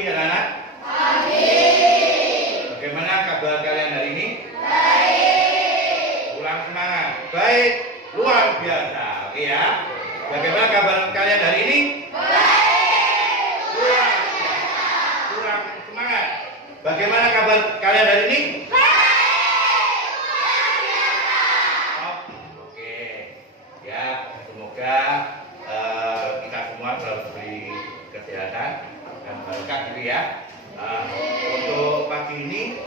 pagi anak-anak. Pagi. Bagaimana kabar kalian hari ini? Baik. Kurang semangat. Baik, luar biasa. Oke ya. Bagaimana kabar kalian hari ini? Baik. Luar biasa. Kurang semangat. Bagaimana kabar kalian hari ini? Oke. Ya, semoga kita semua selalu diberi kesehatan dan berkah gitu ya. Untuk pagi ini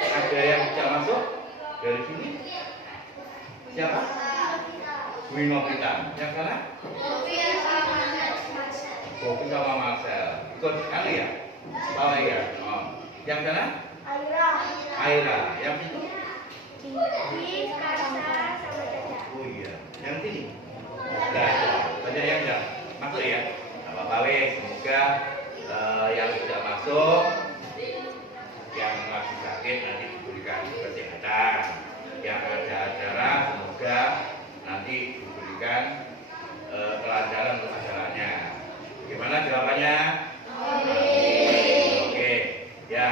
ada yang bisa masuk dari sini? Siapa? Wino kita. Yang sana? Bobi sama Marcel. Ikut kali ya? Bawa ya. Oh. Yang sana? Aira. Yang itu? Oh iya. Yang sini? Banyak yang tidak masuk ya. Bapak semoga yang tidak masuk, yang masih sakit nanti diberikan kesehatan. Yang ada acara semoga nanti diberikan kelancaran untuk acaranya. Gimana jawabannya? Oke, ya.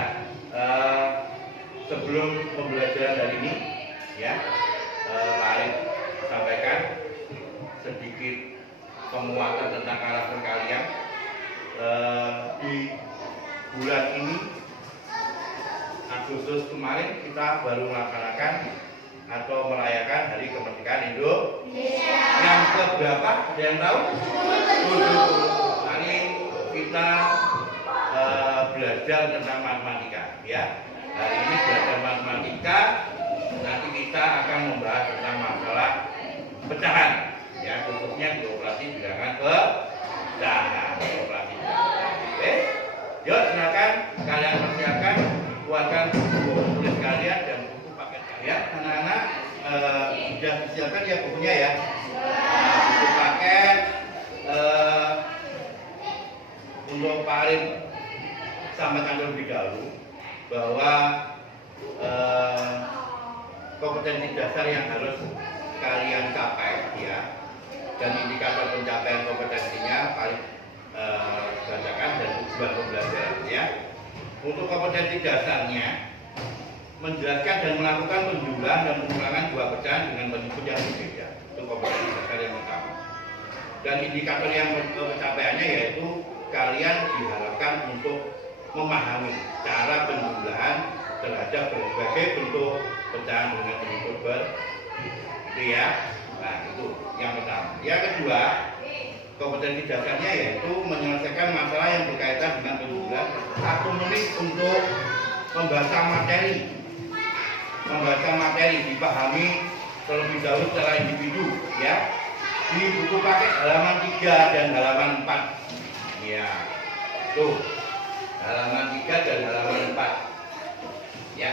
Sebelum pembelajaran hari ini, ya, Pak Arif sampaikan sedikit penguatan tentang karakter kalian. Di bulan ini Agustus kemarin kita baru melaksanakan atau merayakan Hari Kemerdekaan Indonesia. Yang keberapa? Ada yang tahu? 70. Hari kita belajar tentang matematika, ya. Hari ini belajar matematika. Nanti kita akan membahas tentang masalah pecahan, ya, khususnya di operasi bilangan pecahan. Oke, yuk silakan kalian persiapkan, buatkan buku tulis kalian dan buku paket kalian. Anak-anak sudah disiapkan ya bukunya ya. Buku paket untuk Pak Arif sampaikan terlebih dahulu bahwa kompetensi dasar yang harus kalian capai, ya, dan indikator pencapaian kompetensinya paling bacakan dan tujuan pembelajaran, ya. Untuk kompetensi dasarnya menjelaskan dan melakukan penjumlahan dan pengulangan dua pecahan dengan penyebut yang berbeda. Itu kompetensi dasar yang pertama. Dan indikator yang pencapaiannya yaitu kalian diharapkan untuk memahami cara penjumlahan terhadap berbagai bentuk pecahan dengan penyebut itu ya. Nah, itu yang pertama. Yang kedua, kompetensi dasarnya yaitu menyelesaikan masalah yang berkaitan dengan penjumlahan 1 menit untuk membaca materi dipahami terlebih dahulu secara individu, ya, di buku paket halaman 3 dan halaman 4, ya, tuh halaman 3 dan halaman 4, ya.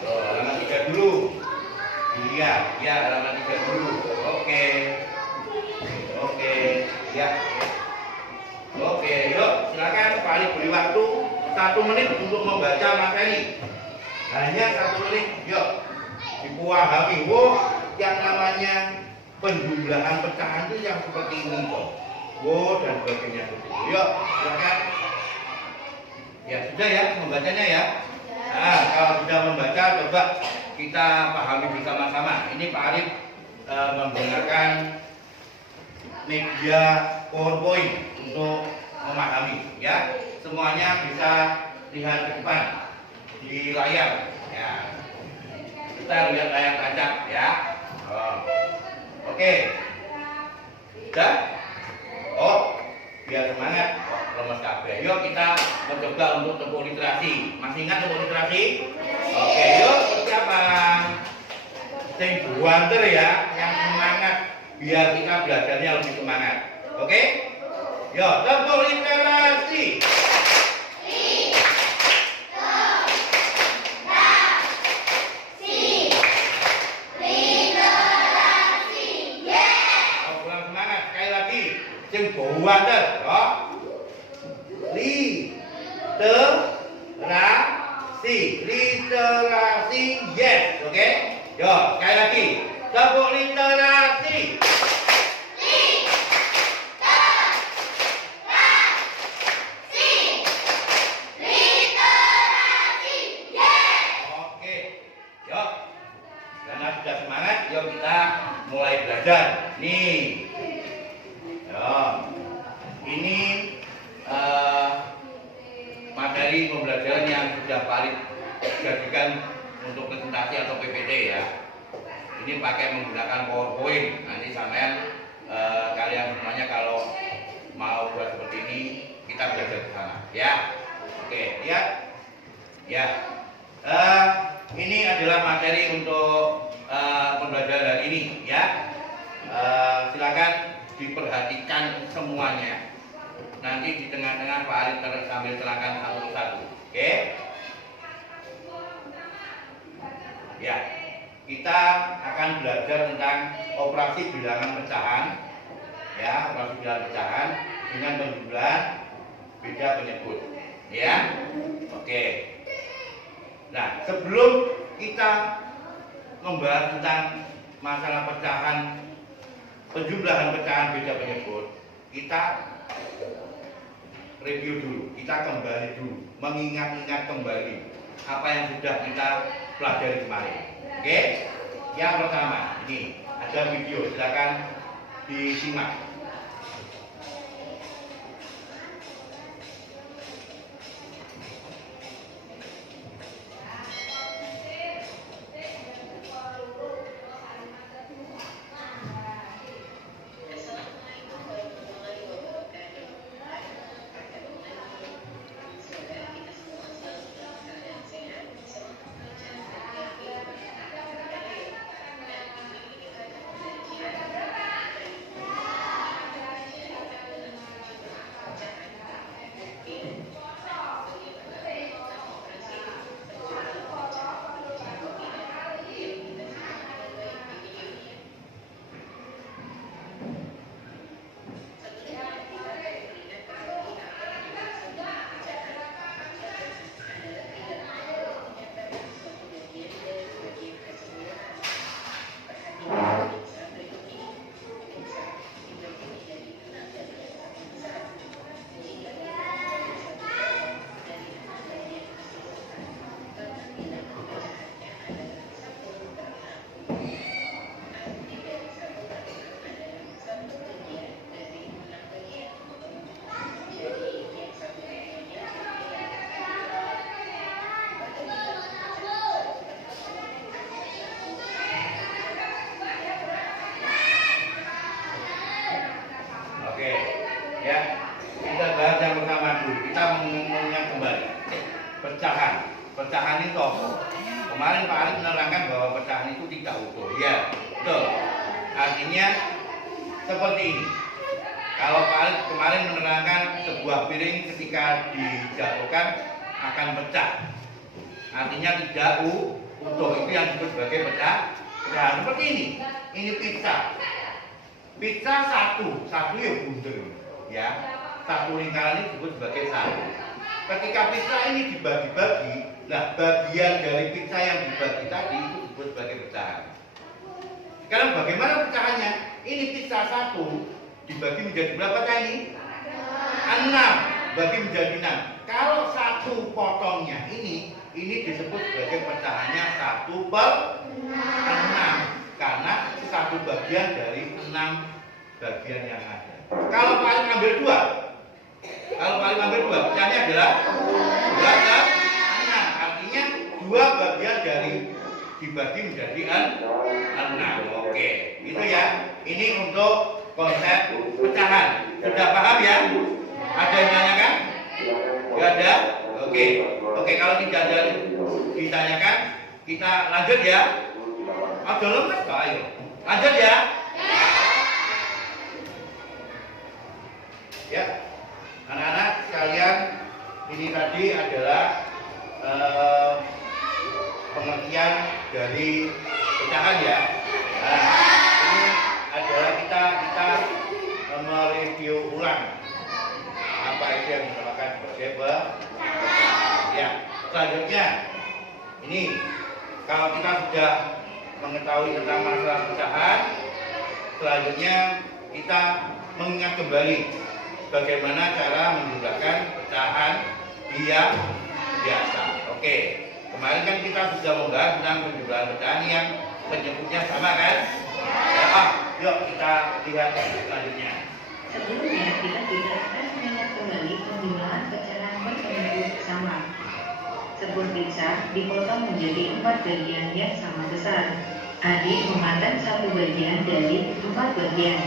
Tuh, halaman 3 dulu dilihat, ya, halaman 3 dulu. Oke, ya. Oke, yuk silakan Pak Arif beri waktu 1 menit untuk membaca materi. Hanya 1 menit, yuk. Dipahami, yang namanya penjumlahan pecahan itu yang seperti ini kok. Dan sebagainya seperti itu. Yuk, silakan. Ya, sudah ya membacanya ya. Nah, kalau sudah membaca, coba kita pahami bersama-sama. Ini Pak Arif menggunakan media PowerPoint untuk memahami, ya. Semuanya bisa lihat ke depan di layar, ya. Kita lihat layar tancap, ya. Oke. Sudah? Biar semangat. Lemes kabeh. Yuk kita mencoba untuk tepuk literasi. Masih ingat tepuk literasi? Oke, yuk persiapan. Sing buanter ya, yang semangat biar kita belajarnya lebih semangat. Oke? Yuk, tepuk literasi. Sing buanter, kok. Literasi, yes, oke? Yuk, sekali lagi, tepuk literasi. ini pakai menggunakan PowerPoint. Nanti sampean kalian semuanya kalau mau buat seperti ini kita belajar di sana, ya. Oke, ya. Ya. Ini adalah materi untuk pembelajaran hari ini, ya. Silakan diperhatikan semuanya. Nanti di tengah-tengah Pak Arif sambil terangkan satu persatu. Oke? Ya. Kita akan belajar tentang operasi bilangan pecahan. Ya, operasi bilangan pecahan dengan penjumlahan beda penyebut. Ya. Oke. Nah, sebelum kita membahas tentang masalah pecahan, penjumlahan pecahan beda penyebut, kita review dulu, kita kembali dulu, mengingat-ingat kembali apa yang sudah kita pelajari kemarin. Oke? Yang pertama, ini ada video, silakan disimak. Pecahan itu kemarin Pak Arif menerangkan bahwa pecahan itu tidak utuh, ya betul. Artinya seperti ini. Kalau Pak Arif kemarin menerangkan sebuah piring ketika dijatuhkan akan pecah, artinya tidak utuh, itu yang disebut sebagai pecahan. Seperti ini pizza satu ya bunder, ya satu lingkaran ini disebut sebagai satu. Ketika pizza ini dibagi-bagi, nah bagian dari pizza yang dibagi tadi itu disebut sebagai pecahan. Sekarang bagaimana pecahannya? Ini pizza satu dibagi menjadi berapa pecah ini? 6 bagi menjadi 6. Kalau satu potongnya ini disebut sebagai pecahannya 1/6 karena satu bagian dari 6 bagian yang ada. Kalau paling ambil 2, pecahannya adalah 2/6. Artinya 2 bagian dari dibagi menjadi 6. Oke, itu ya. Ini untuk konsep pecahan. Sudah paham ya? Ada yang menanyakan? Tidak ada? Oke, kalau tidak ada ditanyakan, kita lanjut ya. Ada lemes Pak, ayo. Lanjut ya. Ya. Anak-anak sekalian, ini tadi adalah pengertian dari pecahan ya. Nah, ini adalah kita mereview ulang apa itu yang dinamakan sebagai pecahan. Ya, selanjutnya ini kalau kita sudah mengetahui tentang masalah pecahan, selanjutnya kita mengingat kembali bagaimana cara menjumlahkan pecahan biasa. Oke, kemarin kan kita sudah membahas tentang penjumlahan pecahan yang penyebutnya sama kan? Ya, yuk kita lihat selanjutnya. Sebelumnya kita tidak akan mengingat kembali penjumlahan pecahan berpenyebut sama. Sebuah pizza dipotong menjadi 4 bagian yang sama besar. Adik memakan 1 bagian dari 4 bagian,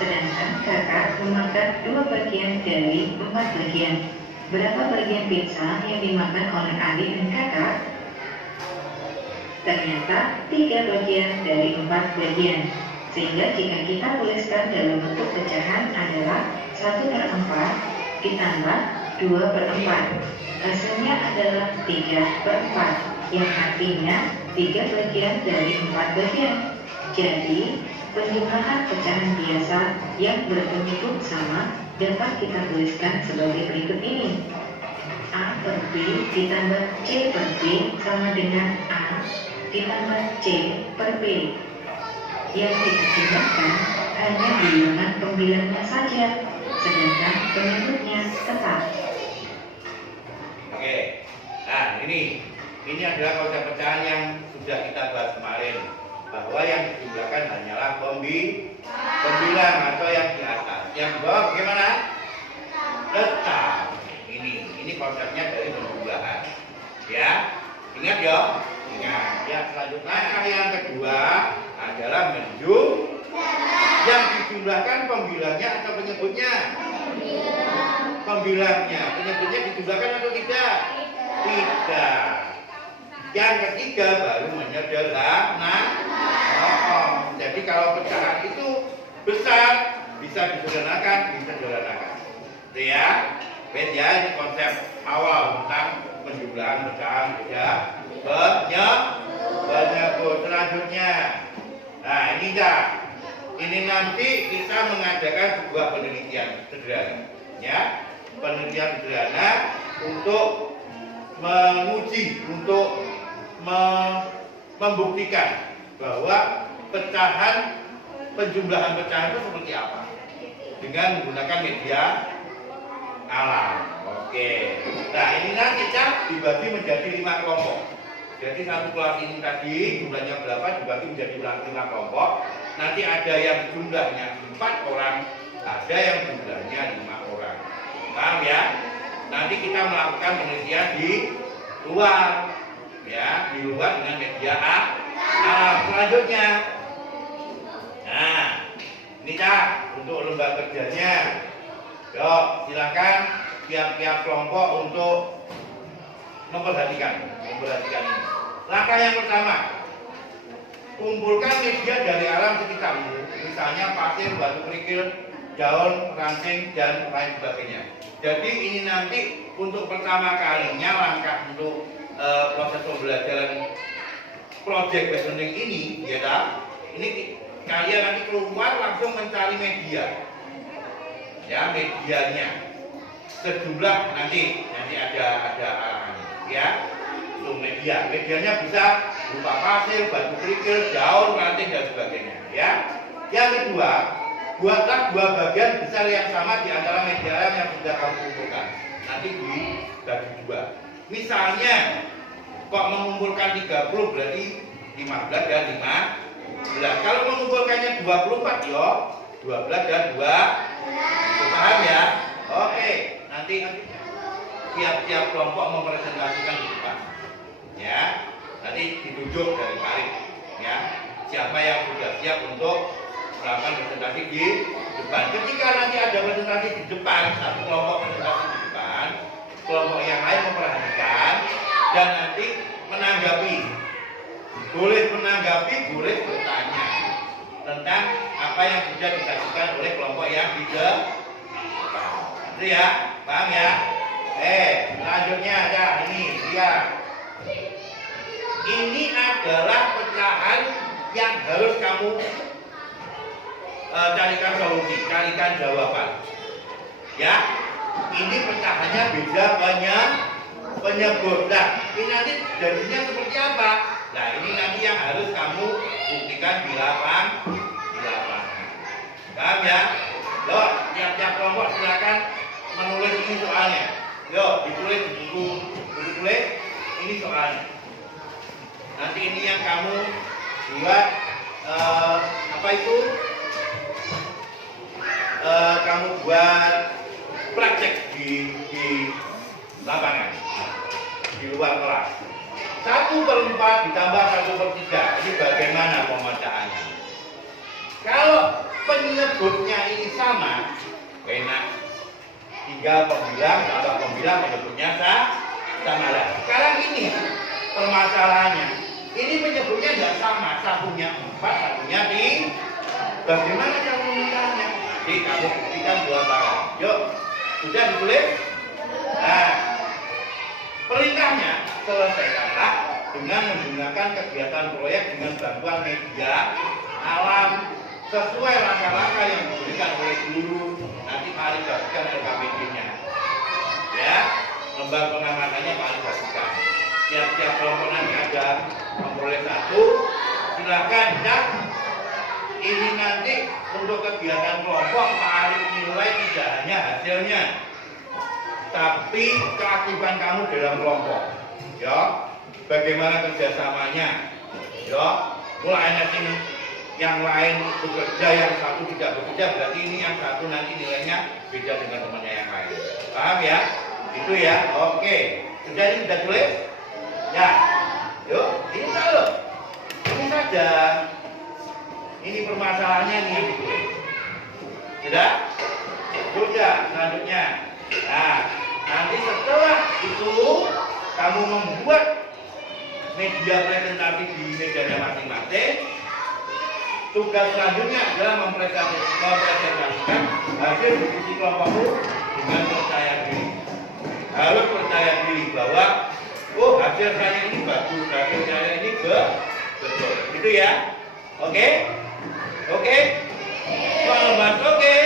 sedangkan kakak memakan 2 bagian dari 4 bagian. Berapa bagian pizza yang dimakan oleh adik dan kakak? Ternyata 3 bagian dari 4 bagian. Sehingga jika kita tuliskan dalam bentuk pecahan adalah 1/4 ditambah 2/4. Hasilnya adalah 3/4, yang artinya 3 bagian dari 4 bagian. Jadi, penjumlahan pecahan biasa yang berbentuk sama dapat kita tuliskan sebagai berikut ini. A per B ditambah C per B sama dengan A ditambah C per B. Yang kita jumlahkan hanya bilangan pembilangnya saja, sedangkan penyebutnya tetap. Oke, nah ini adalah konsep pecahan yang sudah kita bahas kemarin, bahwa yang dijumlahkan hanyalah pembilang atau yang di atas. Yang di bawah bagaimana? Tetap. Ini konsepnya dari penjumlahan. Ya, ingat ya. Ingat. Ya, selanjutnya yang kedua adalah yang dijumlahkan pembilangnya atau penyebutnya? Pembilangnya. Penyebutnya dijumlahkan atau tidak? Tidak. Yang ketiga baru menyederhanakan. Jadi kalau pecahan itu besar bisa disederhanakan. Itu ya. Ya, ini konsep awal tentang penjumlahan pecahan beda penyebut. Selanjutnya, nah ini nanti kita mengadakan sebuah penelitian sederhana, ya, penelitian sederhana untuk menguji, untuk membuktikan bahwa penjumlahan pecahan itu seperti apa dengan menggunakan media alam. Oke. Nah, ini nanti kita dibagi menjadi 5 kelompok. Jadi satu kelas ini tadi jumlahnya berapa dibagi menjadi 5 kelompok. Nanti ada yang jumlahnya 4 orang, ada yang jumlahnya 5 orang. Paham ya? Nanti kita melakukan penelitian di luar, ya, di luar dengan media alam. Selanjutnya, nah, ini untuk lembaga kerjanya. Yuk, silakan tiap-tiap kelompok untuk memperhatikan ini. Langkah yang pertama, kumpulkan media dari alam sekitarmu, misalnya pasir, batu kerikil, daun, ranting, dan lain sebagainya. Jadi ini nanti untuk pertama kalinya langkah untuk proses pembelajaran project based learning ini, ya tak? Ini kalian nanti keluar langsung mencari media. Ya, medianya sejumlah nanti ada arahannya, ya. Untuk medianya bisa berupa pasir, batu kerikil, daun, ranting, dan sebagainya, ya. Yang kedua, buatlah 2 bagian besar yang sama di antara media yang sudah kamu kumpulkan. Nanti dibagi 2. Misalnya kok mengumpulkan 30 berarti 15 dan 15. Kalau mengumpulkannya 24 yo, 12 dan 2. Paham ya? Oke, nanti tiap-tiap kelompok mempresentasikan di depan. Ya, nanti ditunjuk dari Farid. Ya, siapa yang sudah siap untuk melakukan presentasi di depan. Ketika nanti ada presentasi di depan, satu kelompok presentasi di depan, kelompok yang lain memperhatikan dan nanti menanggapi. Boleh menanggapi, boleh bertanya tentang apa yang sudah disajikan oleh kelompok yang di depan. Itu ya, paham ya? Selanjutnya ada ini dia. Ini adalah pecahan yang harus kamu carikan solusi, carikan jawaban. Ya, ini pecahannya beda penyebut. Nah, ini nanti jadinya seperti apa? Nah, ini nanti yang harus kamu buktikan di lapangan. Paham ya? Loh, tiap-tiap kelompok silakan menulis ini soalnya. Yo, ditulis di buku tulis ini soalnya. Nanti ini yang kamu buat apa itu? Kamu buat praktek di lapangan, di luar kelas. 1/4 ditambah 1/3. Ini bagaimana menyebutnya ini sama, enak. Tinggal pembilang atau pembilang menyebutnya sama lah. Sekarang ini permasalahannya. Ini menyebutnya tidak sama, satunya 4, satunya 3. Bagaimana cara menulisnya? Jadi kamu buktikan 2 tangan. Yuk, sudah ditulis? Nah, perintahnya selesaikanlah dengan menggunakan kegiatan proyek dengan bantuan media alam sesuai langkah-langkah yang diberikan oleh guru. Nanti mari bagikan LKPD-nya. Ya, lembar pengamatannya mari bagikan. Tiap-tiap kelompok nanti ada memperoleh 1. Silakan ya. Ini nanti untuk kegiatan kelompok mari nilai tidak hanya hasilnya, tapi keaktifan kamu dalam kelompok. Ya, bagaimana kerjasamanya? Ya, mulai nanti yang lain bekerja, yang satu tidak bekerja, berarti ini yang satu nanti nilainya beda dengan temannya yang lain. Paham ya? Itu ya. Oke. Sudah ini sudah tulis? Ya. Yuk, ini tahu. Ini saja. Ini permasalahannya nih yang ditulis. Sudah? Sudah. Selanjutnya. Nah, nanti setelah itu kamu membuat media presentasi di mejanya masing-masing. Tugas selanjutnya adalah mempresentasikan hasil diskusi kelompokmu dengan percaya diri. Harus percaya diri bahwa hasil saya ini bagus, hasil saya ini betul. Gitu ya. Oke? Oke? Selamat oke?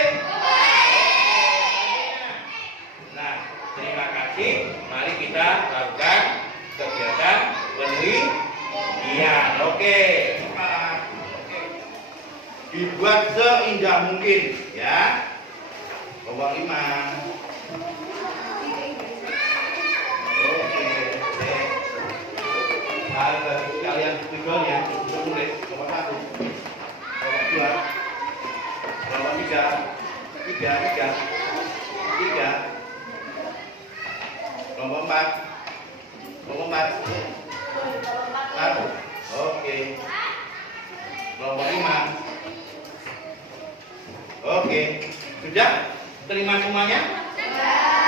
Nah, terima kasih. Mari kita lakukan kegiatan penelitian. Oke. Dibuat seindah mungkin ya. Kelompok 5. Oke. Ada kalian tujuan ya untuk tulis kelompok 1, kelompok 2, kelompok 3, 3, kelompok 4, kelompok 4, 1. Oke. Kelompok 5. Oke, sudah? Terima semuanya?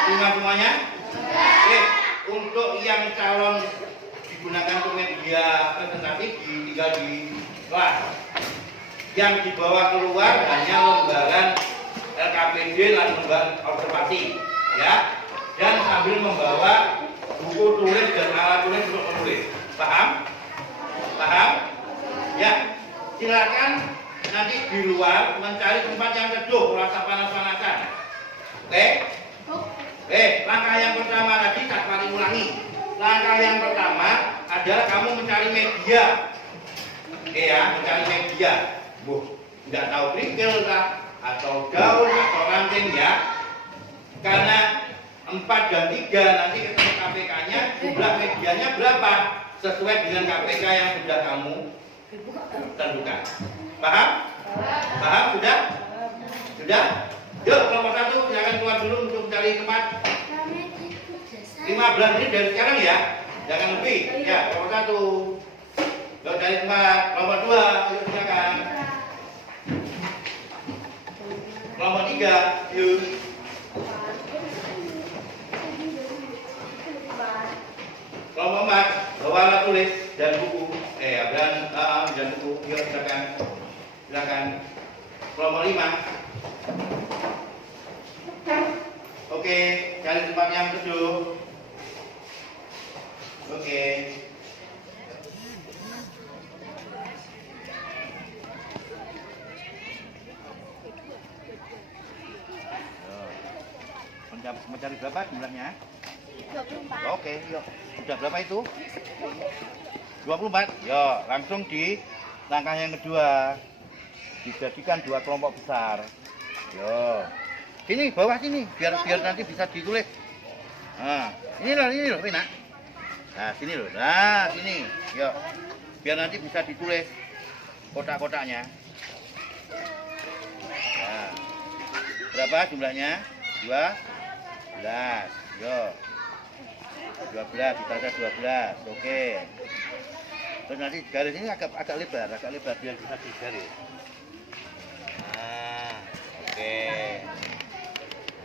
Terima semuanya? Oke, untuk yang calon digunakan untuk media presentasi tinggal di kelas. Yang dibawa keluar hanya lembaran LKPD dan lembar observasi, ya. Dan sambil membawa buku tulis dan alat tulis untuk menulis. Paham? Paham? Ya. Silakan nanti di luar mencari tempat yang teduh, rasa panas-panasan. Oke? Oke, langkah yang pertama tadi tak paling ulangi. Langkah yang pertama adalah kamu mencari media. Oke ya, mencari media. Tidak tahu kerikil kah, atau gaun, atau ranting ya. Karena 4 dan 3 nanti ketemu KPK-nya, jumlah medianya berapa? Sesuai dengan KPK yang sudah kamu tentukan. Paham? Paham? Sudah? Sudah? Yuk, kelompok 1 silakan keluar dulu untuk mencari tempat. 15 menit dari sekarang ya. Jangan lebih. Ya, kelompok 1. Yuk cari tempat. Kelompok 2, yuk silakan. Kelompok 3, yuk. Kelompok 4, bawa alat tulis dan buku. Dan buku. Yuk silakan. Silakan. Kelompok 5. Oke, cari tempat yang teduh. Oke. Mencari berapa jumlahnya? 24. Oke, yuk. Sudah berapa itu? 24. Yuk, langsung di langkah yang kedua. Dijadikan 2 kelompok besar. Yuk. Sini, bawah sini, biar nanti bisa ditulis. Nah, ini loh, Nak. Nah, sini loh. Nah, sini. Yuk. Biar nanti bisa ditulis kotak-kotaknya. Nah. Berapa jumlahnya? 12. Yuk. 12, ditanda 12. Oke. Terus nanti garis ini agak lebar biar bisa digaris. Nah. Oke.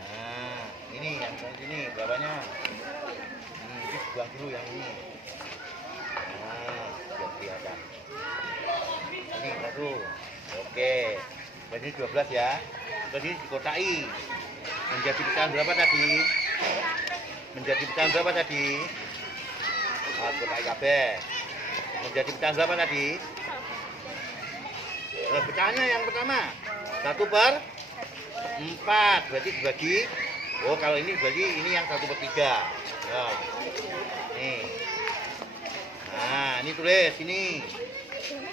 Nah, ini yang ini berapanya? Ini buang dulu yang ini. Nah, biar kelihatan. Ini satu. Oke. Berarti 12 ya. Tadi dikotai. Menjadi pecahan berapa tadi? Menjadi pecahan berapa tadi? Kotak kabeh. Menjadi pecahan berapa tadi? Pecahannya yang pertama 1/4. Berarti dibagi. Oh, kalau ini dibagi, ini yang 1/3. Ya. Nih. Nah, ini tulis ini.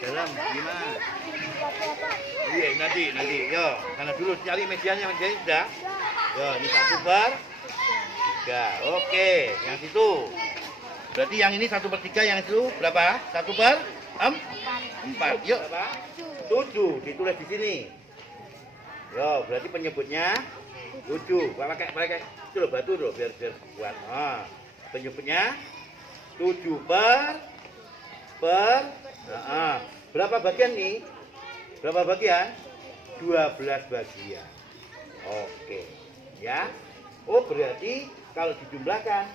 Dalam gimana? Iya, nanti. Yo, sana dulu cari medianya sudah. Yo, ini 1/3. Oke, yang situ. Berarti yang ini 1/3, yang itu berapa? 1/4. Yuk, 7 ditulis di sini. Yo, berarti penyebutnya 7. Pakai itu loh, batu loh biar kuat. Nah, penyebutnya 7 per berapa bagian nih? Berapa bagian? 12 bagian. Oke. Ya. Oh, berarti kalau dijumlahkan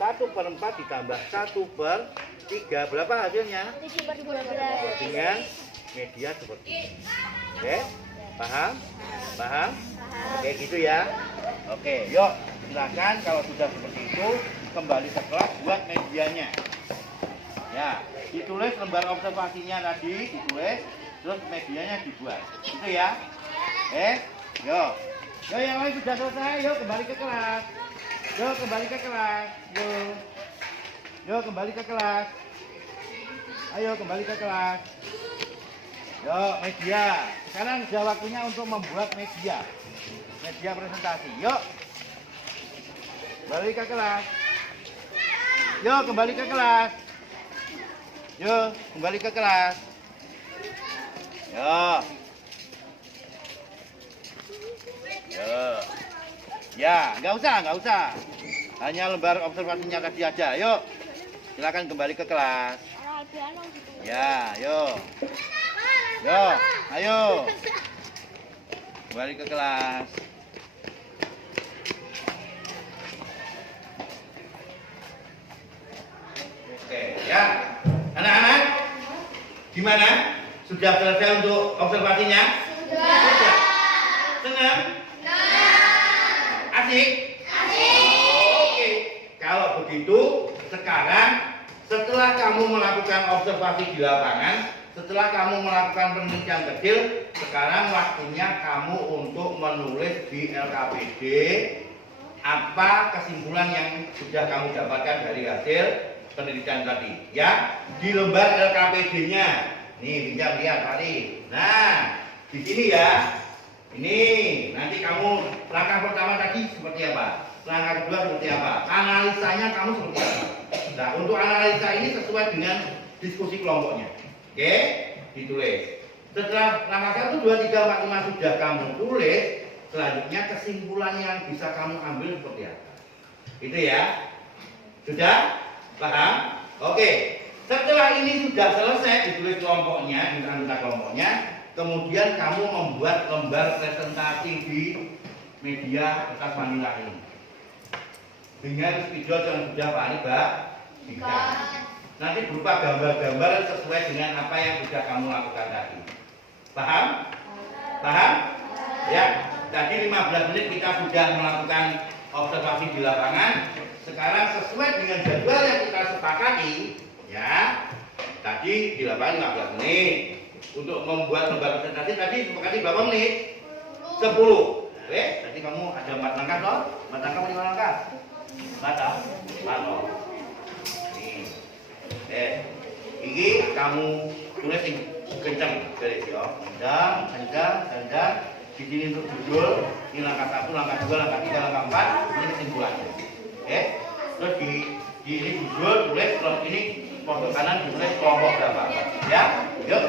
1/4 ditambah 1/3 berapa hasilnya? 7/12. Dengan media seperti ini. Oke? Paham? Oke, gitu ya. Oke, yuk silakan kalau sudah seperti itu kembali ke kelas buat medianya. Ya, ditulis lembar observasinya tadi, ditulis, terus medianya dibuat. Itu ya. Yuk. Yuk, yang lain sudah selesai, yuk kembali ke kelas. Yuk kembali ke kelas. Yuk kembali ke kelas. Ayo kembali ke kelas. Yuk, media. Sekarang sudah waktunya untuk membuat media. Media presentasi. Yuk. Kembali ke kelas. Yuk kembali ke kelas. Yuk, kembali ke kelas. Yuk. Yuk. Ya, nggak usah. Hanya lembar observasinya tadi aja. Yuk, silakan kembali ke kelas. Ya, yuk. Yuk, ayo. Kembali ke kelas. Oke, ya. Anak-anak, gimana? Sudah selesai untuk observasinya? Sudah. Senang? Asik? Oke. Kalau begitu, sekarang setelah kamu melakukan observasi di lapangan, setelah kamu melakukan penelitian kecil, sekarang waktunya kamu untuk menulis di LKPD apa kesimpulan yang sudah kamu dapatkan dari hasil penelitian tadi. Ya, di lembar LKPD-nya. Nih, bisa lihat tadi. Nah, di sini ya. Ini nanti kamu langkah pertama tadi seperti apa? Langkah kedua seperti apa? Analisanya kamu seperti apa? Nah, untuk analisa ini sesuai dengan diskusi kelompoknya. Oke, ditulis. Setelah langkah 1, 2, 3, 4, 5 sudah kamu tulis, selanjutnya kesimpulan yang bisa kamu ambil seperti apa? Itu ya. Sudah? Paham? Oke. Setelah ini sudah selesai ditulis kelompoknya, di anggota kelompoknya, kemudian kamu membuat lembar presentasi di media kertas manila ini dengan spidol yang sudah Pak Ani bagikan. Nanti berupa gambar-gambar sesuai dengan apa yang sudah kamu lakukan tadi. Paham? Ya. Tadi 15 menit kita sudah melakukan observasi di lapangan. Sekarang sesuai dengan jadwal yang kita sepakati, ya. Tadi di lapangan 15 menit. Untuk membuat lembar presentasi tadi sepakati berapa menit? 10. Oke, tadi kamu ada 4 langkah toh? 4 langkah atau 5 langkah? 4 toh. Ini kamu tulis yang kencang dari sini. Kencang. Di sini untuk judul, ini langkah 1, langkah 2, langkah 3, langkah 4, ini kesimpulannya. Oke? Terus di ini judul tulis, terus ini pojok kanan ditulis kelompok berapa. Ya? Yuk.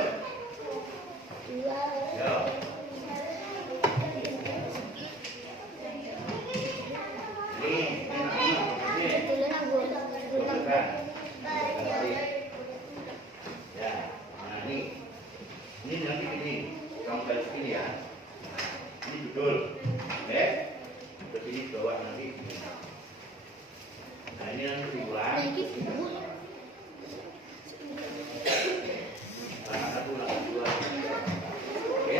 Ini nanti ini kamu garis ini ya. Ini judul. Nah ini nanti diulang. Langkah satu, langkah dua. Oke,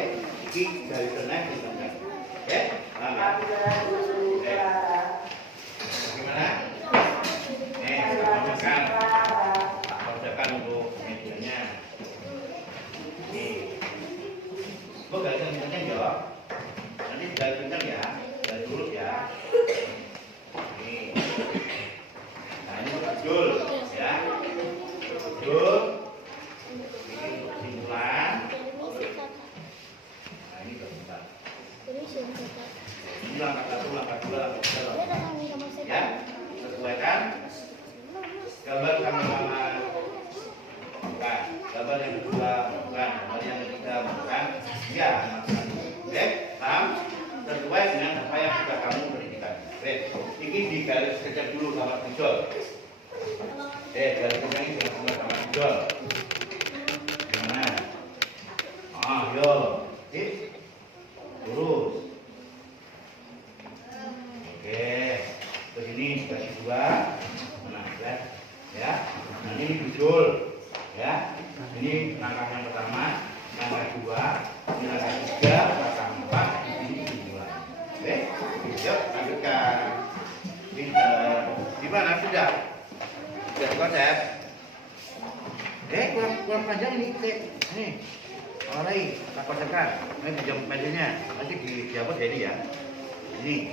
ini dari tengah ke tengah. Oke, paham ya? Oke. Bagaimana? Nih, kita kerjakan untuk medianya. Nih, kok garis kencang ya? Nanti garis kencang ya, garis lurus ya. Nih, nah ini betul ya, betul. Ini untuk kesimpulan. Nah ini kesimpulan. Ini langkah satu, langkah dua, langkah tiga, langkah empat. Ya, sesuaikan. Gambar sama-sama. Bukan. Gambar yang kedua bukan. Gambar yang ketiga bukan. Ya, oke, paham? Sesuai dengan apa yang sudah kamu berikan. Oke, ini di garis kecil dulu sama pinjol. Garis kecil ini sama pinjol. Gimana? Yo, lurus. Oke, terus ini garis dua. Nah, ya. Nah, ini pinjol. Ya, ini langkah yang pertama, langkah dua, ini langkah tiga, langkah empat, ini kesimpulan. Oke, yuk lanjutkan. Gimana sudah? Sudah konsep? Kurang panjang ini, nih. Mulai, tak konsepkan. Ini di jam pendeknya, nanti dihapus ya ini ya. Ini.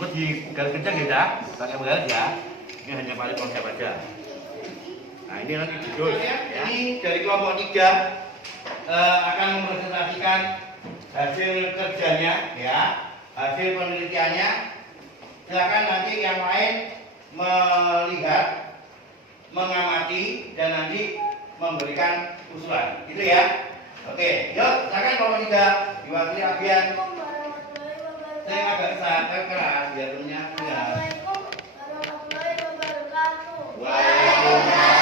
Buat di garis kencang ya, pakai garis ya. Ini hanya paling konsep aja. Nah ini nanti judul ya. Ini dari kelompok 3 akan mempresentasikan hasil kerjanya ya, hasil penelitiannya. Silakan nanti yang lain melihat, mengamati dan nanti memberikan usulan. Gitu ya. Oke, yuk silakan kelompok 3 diwakili Abian. Saya agak keras biar punya. Assalamualaikum warahmatullahi wabarakatuh. Waalaikumsalam.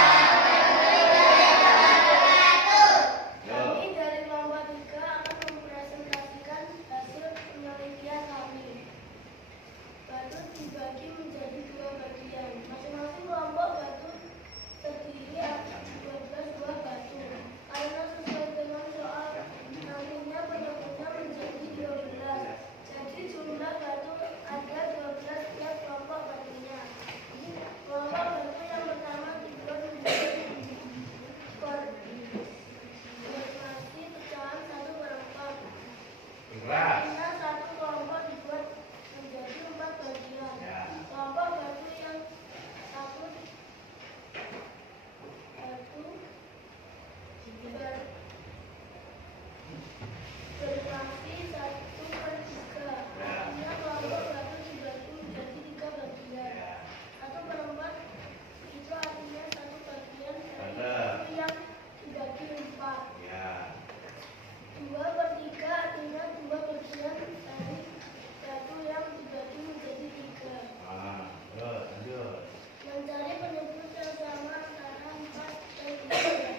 Kami dari kelompok 3 akan mempresentasikan hasil penelitian kami. Batu dibagi menjadi 2 bagian. Masing-masing kelompok batu terdiri atas 12 buah batu. Karena sesuai dengan soal, nantinya bentuknya menjadi 12. Jadi jumlah batu ada 12 tiap kelompok batunya. Kelompok batu yang pertama dibuat menjadi formasi pecahan 1/4. Karena satu kelompok dibuat menjadi 4 bagian. Kelompok batu yang satu berfungsi 1/3. Artinya kelompok batu dibagi menjadi 3 bagian. 1/4 itu artinya 1 bagian dari batu yang dibagi 4. 2/3 artinya 2 bagian dari batu yang dibagi menjadi 3. Mencari penyebut yang sama antara 4 dan 3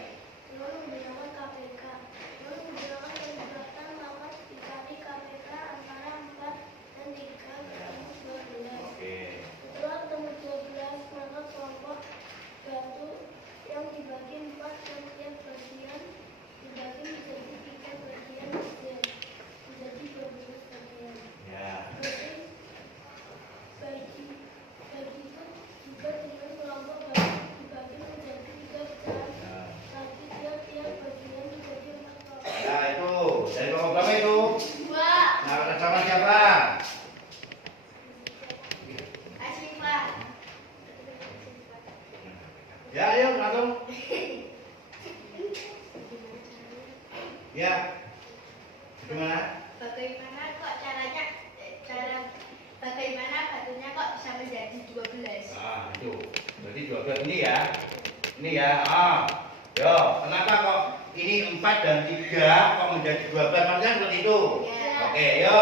dengan menggunakan KPK. Dengan menggunakan pendekatan maka dikali KPK antara 4 dan 3 bertemu 12. Setelah ketemu 12 maka kelompok batu yang dibagi 4 dan tiap bagian dibagi menjadi 3 bagian menjadi 12 bagian. Bagi itu juga dengan kelompok batu dibagi menjadi 3 pecahan. Lagi tiap bagian menjadi 4 kelompok. Nah itu dari kelompok berapa itu? 2. Nah atas sama siapa? Asyifa. Ya ayo langsung. Ya. Gimana? Bagaimana batunya kok bisa menjadi 12? Nah itu. Berarti 12 ini ya. Ini ya. Yo, kenapa kok ini 4 dan 3 kok menjadi 12? Maksudnya seperti itu. Oke, yo.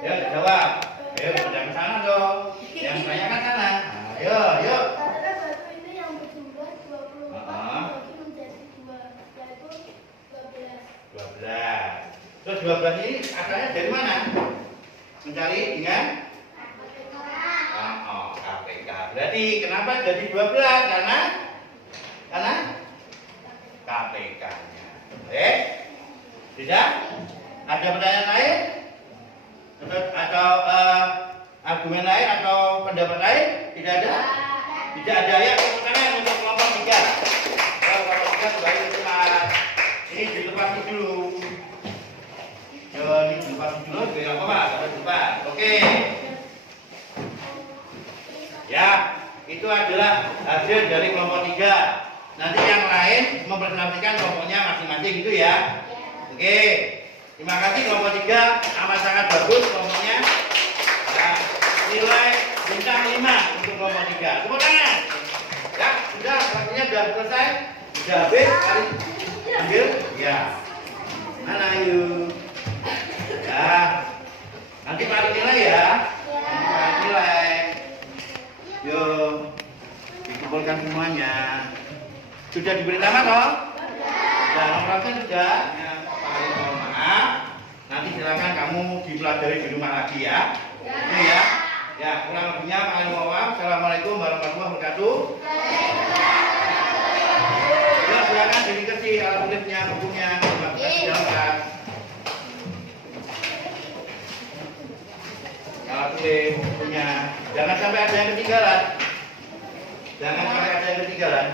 Yo jawab. Ayo jangan ke sana dong. Yang tanya kan sana. Ayo, yuk. Karena batu ini yang berjumlah 24 dibagi menjadi 2, yaitu 12. 12. Terus 12 ini asalnya dari mana? Mencari dengan berarti kenapa jadi 12? Karena KPK-nya. Oke? Tidak? Ada pertanyaan lain? Atau argumen lain atau pendapat lain? Tidak ada? Tidak ada ya, tepuk tangan untuk kelompok 3. Kelompok 3 kembali ke tempat. Ini dilepasi dulu. Ini dilepasi dulu, tidak apa-apa, harus depan. Oke. Ya, itu adalah hasil dari kelompok 3. Nanti yang lain mempresentasikan kelompoknya masing-masing gitu ya. Oke. Terima kasih kelompok 3, amat sangat bagus kelompoknya. Ya, nilai bintang 5 untuk kelompok 3. Tepuk tangan. Ya, sudah, waktunya sudah selesai. Sudah habis, ambil. Ya. Mana yuk? Ya. Nanti paling nilai ya. Paling nilai. Yuk. Dikumpulkan semuanya. Sudah diberi nama toh? Sudah, nomornya sudah. Ya, paling mohon maaf. Nanti silakan kamu dipelajari di rumah lagi ya. Oke ya. Ya, kurang lebihnya paling mohon maaf. Assalamualaikum warahmatullahi wabarakatuh. Ya, silakan dikasih alat tulisnya, bukunya, silakan. Alat tulis, bukunya. Jangan sampai ada yang ketinggalan. Jangan sampai ada yang ketinggalan.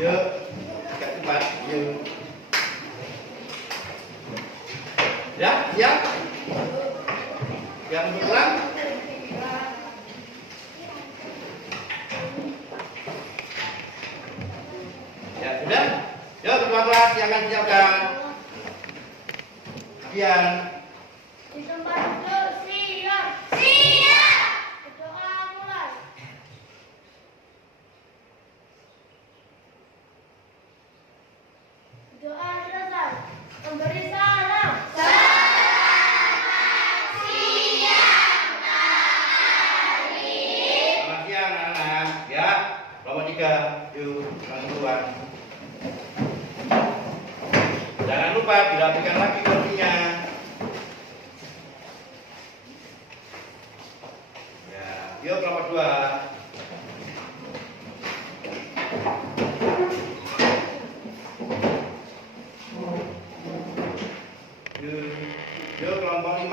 Yuk, agak cepat. Yuk. Ya, siap? Yang pulang? Ya, sudah? Yuk, ketua kelas yang akan siapkan. Sekian. Di tempat duduk, siap. Siap. Berdoa mulai. Doa selesai. Memberi salam. Selamat siang anak-anak. Ya, kelompok 3. Yuk, langsung keluar. Jangan lupa dirapikan lagi kursinya. Ya, yuk kelompok 2. Yuk kelompok 5.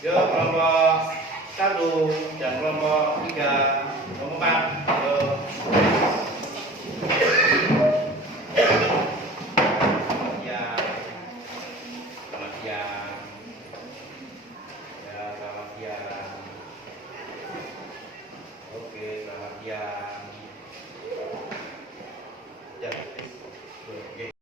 Yuk kelompok 1 dan kelompok 3, kelompok 4. Yuk.